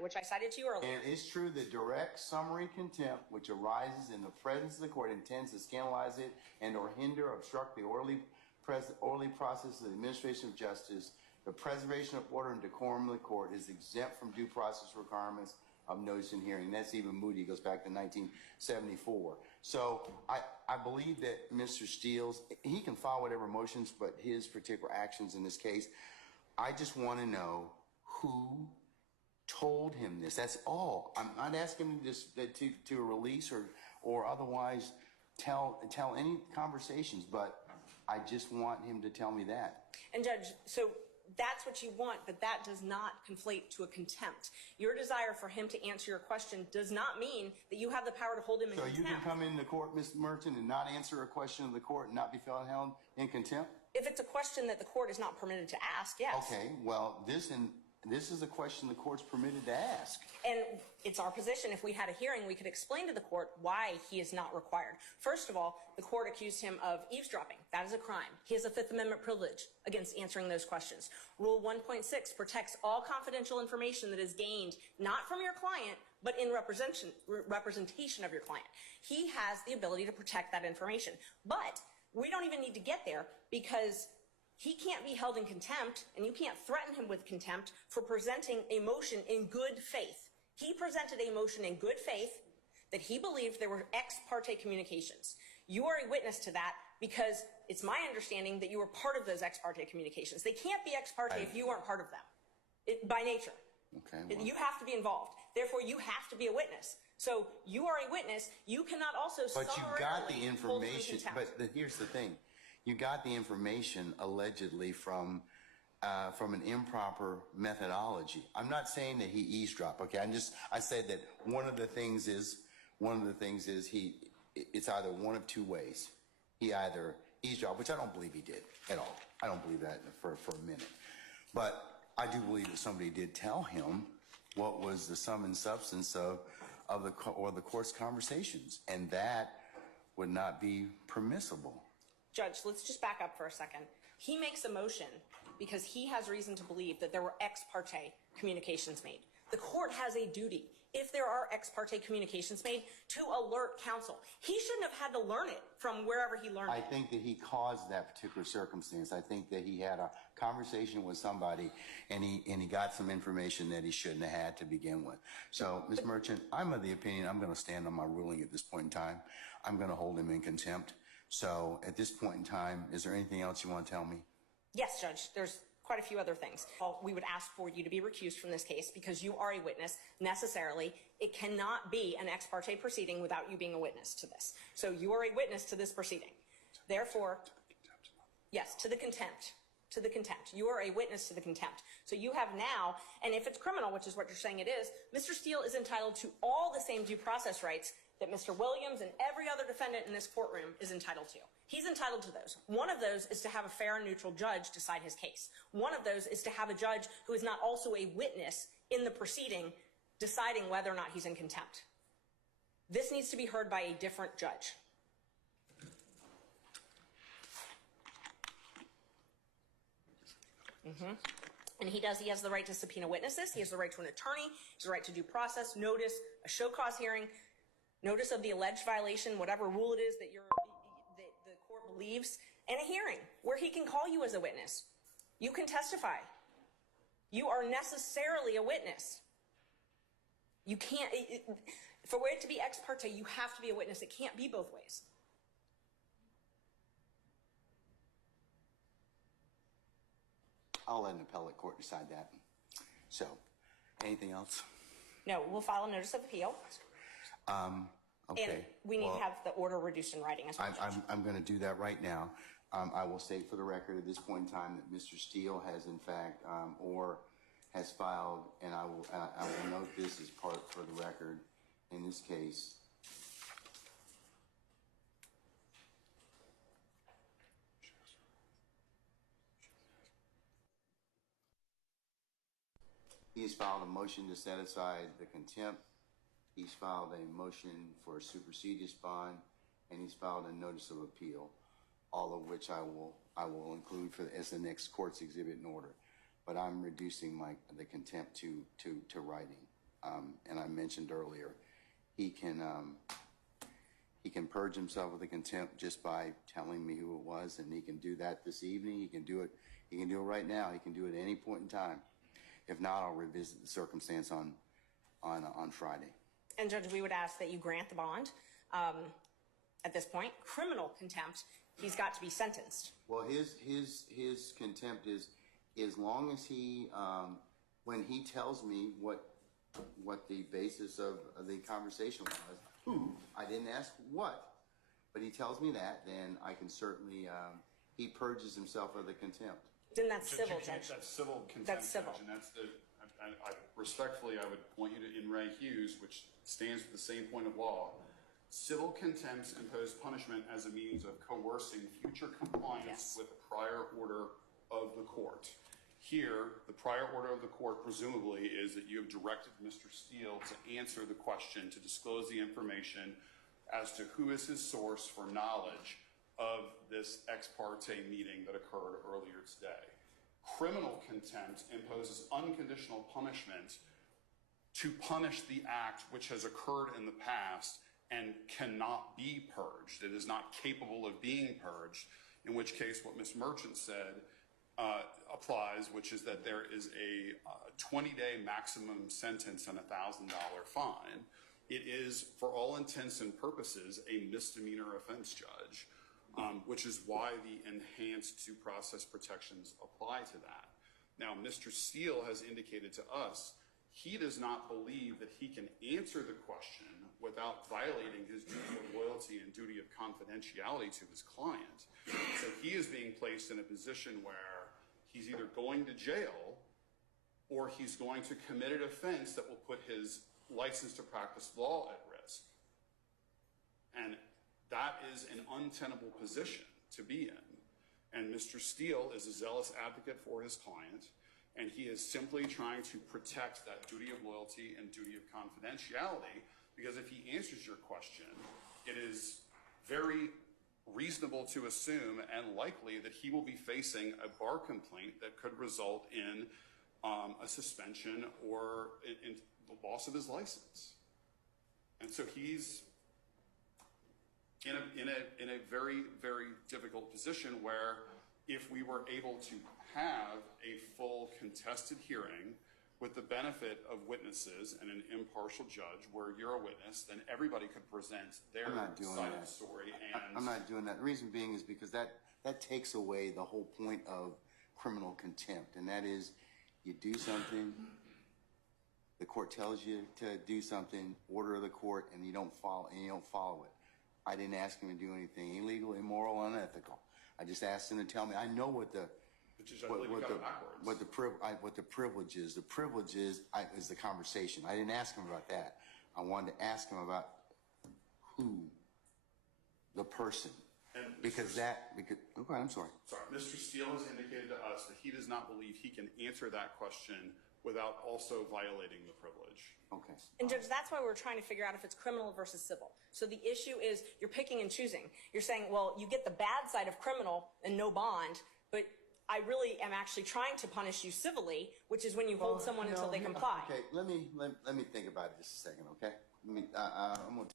which I cited to you earlier. And it's true that direct summary contempt, which arises in the presence of the court, intends to scandalize it and or hinder or obstruct the orderly process of the administration of justice. The preservation of order and decorum of the court is exempt from due process requirements of notice and hearing. That's even Moody, goes back to 1974. So I believe that Mr. Steele's, he can file whatever motions, but his particular actions in this case, I just want to know who told him this. That's all. I'm not asking him just to release or otherwise tell any conversations, but I just want him to tell me that. And Judge, so that's what you want, but that does not conflate to a contempt. Your desire for him to answer your question does not mean that you have the power to hold him in contempt. So you can come into court, Mr. Merchant, and not answer a question of the court and not be held in contempt? If it's a question that the court is not permitted to ask, yes. Okay, well, this is a question the court's permitted to ask. And it's our position, if we had a hearing, we could explain to the court why he is not required. First of all, the court accused him of eavesdropping. That is a crime. He has a Fifth Amendment privilege against answering those questions. Rule 1.6 protects all confidential information that is gained not from your client, but in representation of your client. He has the ability to protect that information. But we don't even need to get there because he can't be held in contempt, and you can't threaten him with contempt for presenting a motion in good faith. He presented a motion in good faith that he believed there were ex parte communications. You are a witness to that because it's my understanding that you were part of those ex parte communications. They can't be ex parte if you weren't part of them, by nature. Okay. Well. You have to be involved. Therefore, you have to be a witness. So you are a witness. You cannot also But you got the hold him in information. contempt. But here's the thing. You got the information allegedly from an improper methodology. I'm not saying that he eavesdropped. Okay, I said that one of the things is it's either one of two ways. He either eavesdropped, which I don't believe he did at all. I don't believe that for a minute. But I do believe that somebody did tell him what was the sum and substance of the court's conversations, and that would not be permissible. Judge, let's just back up for a second. He makes a motion because he has reason to believe that there were ex parte communications made. The court has a duty, if there are ex parte communications made, to alert counsel. He shouldn't have had to learn it from wherever he learned it. I think that he caused that particular circumstance. I think that he had a conversation with somebody and he got some information that he shouldn't have had to begin with. So, Ms. Merchant, I'm of the opinion I'm going to stand on my ruling at this point in time. I'm going to hold him in contempt. So at this point in time, is there anything else you want to tell me? Yes, Judge. There's quite a few other things. We would ask for you to be recused from this case because you are a witness necessarily. It cannot be an ex parte proceeding without you being a witness to this. So you are a witness to this proceeding. Therefore, yes, to the contempt. To the contempt. You are a witness to the contempt. So you have now, and if it's criminal, which is what you're saying it is, Mr. Steele is entitled to all the same due process rights that Mr. Williams and every other defendant in this courtroom is entitled to. He's entitled to those. One of those is to have a fair and neutral judge decide his case. One of those is to have a judge who is not also a witness in the proceeding deciding whether or not he's in contempt. This needs to be heard by a different judge. And he has the right to subpoena witnesses. He has the right to an attorney. He has the right to due process, notice, a show cause hearing, notice of the alleged violation, whatever rule it is that the court believes, and a hearing where he can call you as a witness. You can testify. You are necessarily a witness. You can't, for it to be ex parte, you have to be a witness. It can't be both ways. I'll let an appellate court decide that. So, anything else? No, we'll file a notice of appeal. Okay. And we need to have the order reduced in writing as well. I'm going to do that right now. I will state for the record at this point in time that Mr. Steele has in fact or has filed, and I will note this as part for the record in this case. He has filed a motion to set aside the contempt. He's filed a motion for a supersedious bond, and he's filed a notice of appeal, all of which I will include as the next court's exhibit in order. But I'm reducing the contempt to writing. and I mentioned earlier, he can purge himself of the contempt just by telling me who it was, and he can do that this evening. He can do it. He can do it right now. He can do it at any point in time. If not, I'll revisit the circumstance on Friday. And Judge, we would ask that you grant the bond. At this point, criminal contempt, he's got to be sentenced. Well, his contempt is as long as he when he tells me what the basis of the conversation was. Who? I didn't ask what, but he tells me that, then I can certainly he purges himself of the contempt. Then that's civil, Judge. That's civil contempt. That's civil. Judge, and that's respectfully, I would point you to In Re Hughes, which stands for the same point of law. Civil contempts impose punishment as a means of coercing future compliance with the prior order of the court. Here, the prior order of the court presumably is that you have directed Mr. Steele to answer the question, to disclose the information as to who is his source for knowledge of this ex parte meeting that occurred earlier today. Criminal contempt imposes unconditional punishment to punish the act which has occurred in the past and cannot be purged. It is not capable of being purged, in which case what Ms. Merchant said applies, which is that there is a 20-day maximum sentence and a $1,000 fine. It is, for all intents and purposes, a misdemeanor offense, Judge, which is why the enhanced due process protections apply to that. Now, Mr. Steele has indicated to us he does not believe that he can answer the question without violating his duty of loyalty and duty of confidentiality to his client. So he is being placed in a position where he's either going to jail or he's going to commit an offense that will put his license to practice law at risk. And that is an untenable position to be in. And Mr. Steele is a zealous advocate for his client, and he is simply trying to protect that duty of loyalty and duty of confidentiality, because if he answers your question, it is very reasonable to assume and likely that he will be facing a bar complaint that could result in a suspension or in the loss of his license. And so he's in a very, very difficult position where if we were able to have a full contested hearing with the benefit of witnesses and an impartial judge where you're a witness, then everybody could present their side of the story. And I'm not doing that. The reason being is because that takes away the whole point of criminal contempt, and that is you do something, the court tells you to do something, order of the court, and you don't follow it. I didn't ask him to do anything illegal, immoral, unethical. I just asked him to tell me. I know what the privilege is. The privilege is the conversation. I didn't ask him about that. I wanted to ask him about who, the person, okay, I'm sorry. Sorry, Mr. Steele has indicated to us that he does not believe he can answer that question without also violating the privilege. Okay. And Judge, that's why we're trying to figure out if it's criminal versus civil. So the issue is you're picking and choosing. You're saying, well, you get the bad side of criminal and no bond, but I really am actually trying to punish you civilly, which is when you hold someone until they comply. Okay, let me think about it just a second, okay? I'm gonna